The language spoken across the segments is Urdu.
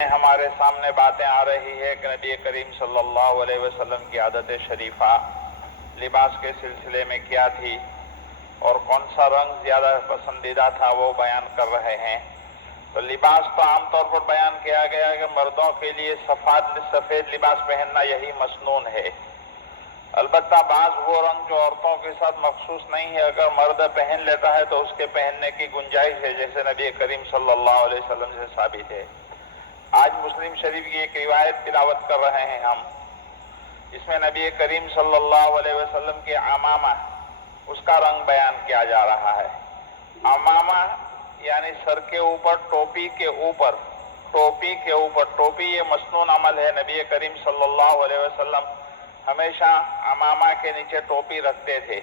ہمارے سامنے باتیں آ رہی ہے کہ نبی کریم صلی اللہ علیہ وسلم کی عادت شریفہ لباس کے سلسلے میں کیا تھی اور کون سا رنگ زیادہ پسندیدہ تھا وہ بیان کر رہے ہیں۔ تو لباس تو عام طور پر بیان کیا گیا کہ مردوں کے لیے سفید لباس پہننا یہی مسنون ہے۔ البتہ بعض وہ رنگ جو عورتوں کے ساتھ مخصوص نہیں ہے، اگر مرد پہن لیتا ہے تو اس کے پہننے کی گنجائش ہے، جیسے نبی کریم صلی اللہ علیہ وسلم سے ثابت ہے۔ آج مسلم شریف کی ایک روایت تلاوت کر رہے ہیں ہم، جس میں نبی کریم صلی اللہ علیہ وسلم کے عمامہ اس کا رنگ بیان کیا جا رہا ہے۔ عمامہ یعنی سر کے اوپر ٹوپی کے اوپر ٹوپی یہ مسنون عمل ہے۔ نبی کریم صلی اللہ علیہ وسلم ہمیشہ عمامہ کے نیچے ٹوپی رکھتے تھے،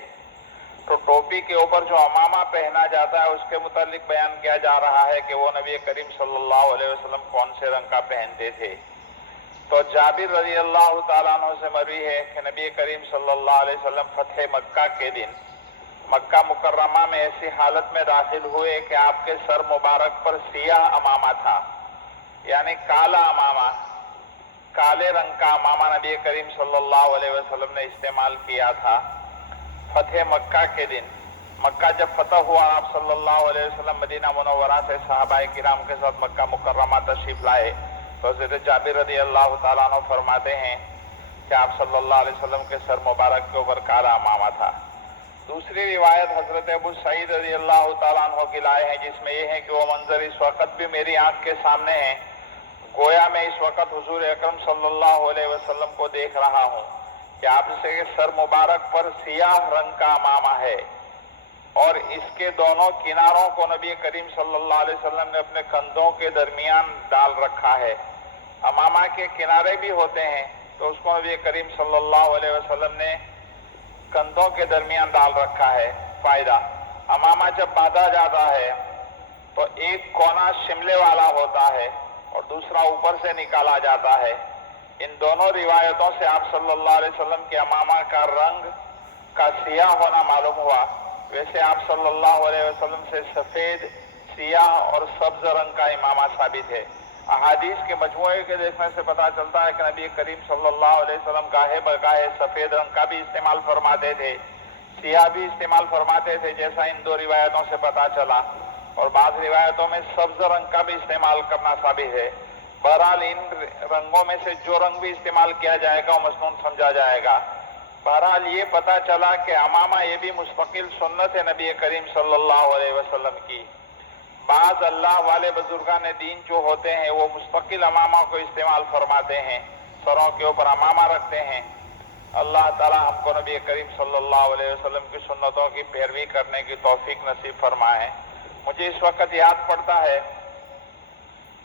تو ٹوپی کے اوپر جو عمامہ پہنا جاتا ہے اس کے متعلق بیان کیا جا رہا ہے کہ وہ نبی کریم صلی اللہ علیہ وسلم کون سے رنگ کا پہنتے تھے۔ تو جابر رضی اللہ تعالیٰ عنہ سے مروی ہے کہ نبی کریم صلی اللہ علیہ وسلم فتح مکہ کے دن مکہ مکرمہ میں ایسی حالت میں داخل ہوئے کہ آپ کے سر مبارک پر سیاہ عمامہ تھا، یعنی کالا عمامہ، کالے رنگ کا عمامہ نبی کریم صلی اللہ علیہ وسلم نے استعمال کیا تھا۔ فتح مکہ کے دن مکہ جب فتح ہوا، آپ صلی اللہ علیہ وسلم مدینہ منورہ سے صحابہ کرام کے ساتھ مکہ مکرمہ تشریف لائے، تو حضرت جابر رضی اللہ تعالیٰ عنہ فرماتے ہیں کہ آپ صلی اللہ علیہ وسلم کے سر مبارک کے اوپر کالا عمامہ تھا۔ دوسری روایت حضرت ابو سعید رضی اللہ تعالیٰ عنہ کی لائے ہیں، جس میں یہ ہے کہ وہ منظر اس وقت بھی میری آنکھ کے سامنے ہے، گویا میں اس وقت حضور اکرم صلی اللہ علیہ وسلم کو دیکھ رہا ہوں کہ آپ سے سر مبارک پر سیاہ رنگ کا عمامہ ہے، اور اس کے دونوں کناروں کو نبی کریم صلی اللہ علیہ وسلم نے اپنے کندھوں کے درمیان ڈال رکھا ہے۔ عمامہ کے کنارے بھی ہوتے ہیں تو اس کو نبی کریم صلی اللہ علیہ وسلم نے کندھوں کے درمیان ڈال رکھا ہے۔ فائدہ، عمامہ جب باندھا جاتا ہے تو ایک کونا شملے والا ہوتا ہے اور دوسرا اوپر سے نکالا جاتا ہے۔ ان دونوں روایتوں سے آپ صلی اللہ علیہ وسلم کے عمامہ کا رنگ کا سیاہ ہونا معلوم ہوا۔ ویسے آپ صلی اللہ علیہ وسلم سے سفید، سیاہ اور سبز رنگ کا عمامہ ثابت ہے۔ احادیث کے مجموعے کے دیکھنے سے پتہ چلتا ہے کہ نبی کریم صلی اللہ علیہ وسلم گاہے بگاہے سفید رنگ کا بھی استعمال فرماتے تھے، سیاہ بھی استعمال فرماتے تھے، جیسا ان دو روایتوں سے پتہ چلا، اور بعض روایتوں میں سبز رنگ کا بھی استعمال کرنا ثابت ہے۔ بہرحال ان رنگوں میں سے جو رنگ بھی استعمال کیا جائے گا وہ مسنون سمجھا جائے گا۔ بہرحال یہ پتہ چلا کہ عمامہ یہ بھی مستقل سنت ہے نبی کریم صلی اللہ علیہ وسلم کی۔ بعض اللہ والے بزرگان دین جو ہوتے ہیں وہ مستقل عمامہ کو استعمال فرماتے ہیں، سروں کے اوپر عمامہ رکھتے ہیں۔ اللہ تعالی ہم کو نبی کریم صلی اللہ علیہ وسلم کی سنتوں کی پیروی کرنے کی توفیق نصیب فرمائے۔ مجھے اس وقت یاد پڑتا ہے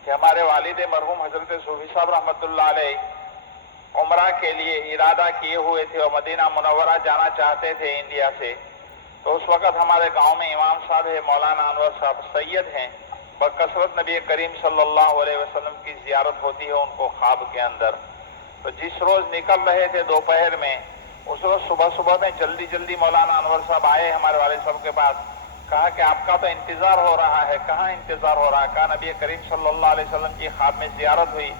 کہ ہمارے والد مرحوم حضرت صوفی صاحب رحمۃ اللہ علیہ عمرہ کے لیے ارادہ کیے ہوئے تھے اور مدینہ منورہ جانا چاہتے تھے انڈیا سے۔ تو اس وقت ہمارے گاؤں میں امام صاحب ہے، مولانا انور صاحب سید ہیں، بکثرت نبی کریم صلی اللہ علیہ وسلم کی زیارت ہوتی ہے ان کو خواب کے اندر۔ تو جس روز نکل رہے تھے دوپہر میں، اس روز صبح میں جلدی مولانا انور صاحب آئے ہمارے والد صاحب کے پاس، کہا کہ آپ کا تو انتظار ہو رہا ہے۔ کہاں انتظار ہو رہا ہے؟ کہا نبی کریم صلی اللہ علیہ وسلم کی خواب میں زیارت ہوئی،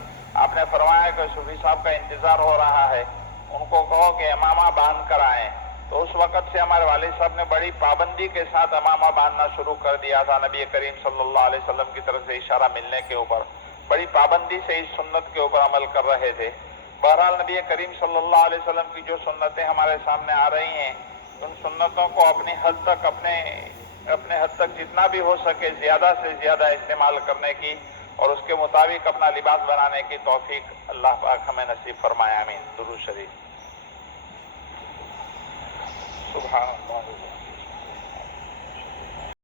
آپ نے فرمایا کہ صوفی صاحب کا انتظار ہو رہا ہے، ان کو کہو کہ امامہ باندھ کر آئیں۔ تو اس وقت سے ہمارے والد صاحب نے بڑی پابندی کے ساتھ امامہ باندھنا شروع کر دیا تھا۔ نبی کریم صلی اللہ علیہ وسلم کی طرف سے اشارہ ملنے کے اوپر بڑی پابندی سے اس سنت کے اوپر عمل کر رہے تھے۔ بہرحال نبی کریم صلی اللہ علیہ وسلم کی جو سنتیں ہمارے سامنے آ رہی ہیں، ان سنتوں کو اپنے حد تک جتنا بھی ہو سکے زیادہ سے زیادہ استعمال کرنے کی اور اس کے مطابق اپنا لباس بنانے کی توفیق اللہ پاک ہمیں نصیب فرمائے۔ آمین۔ درود شریف۔ سبحان اللہ۔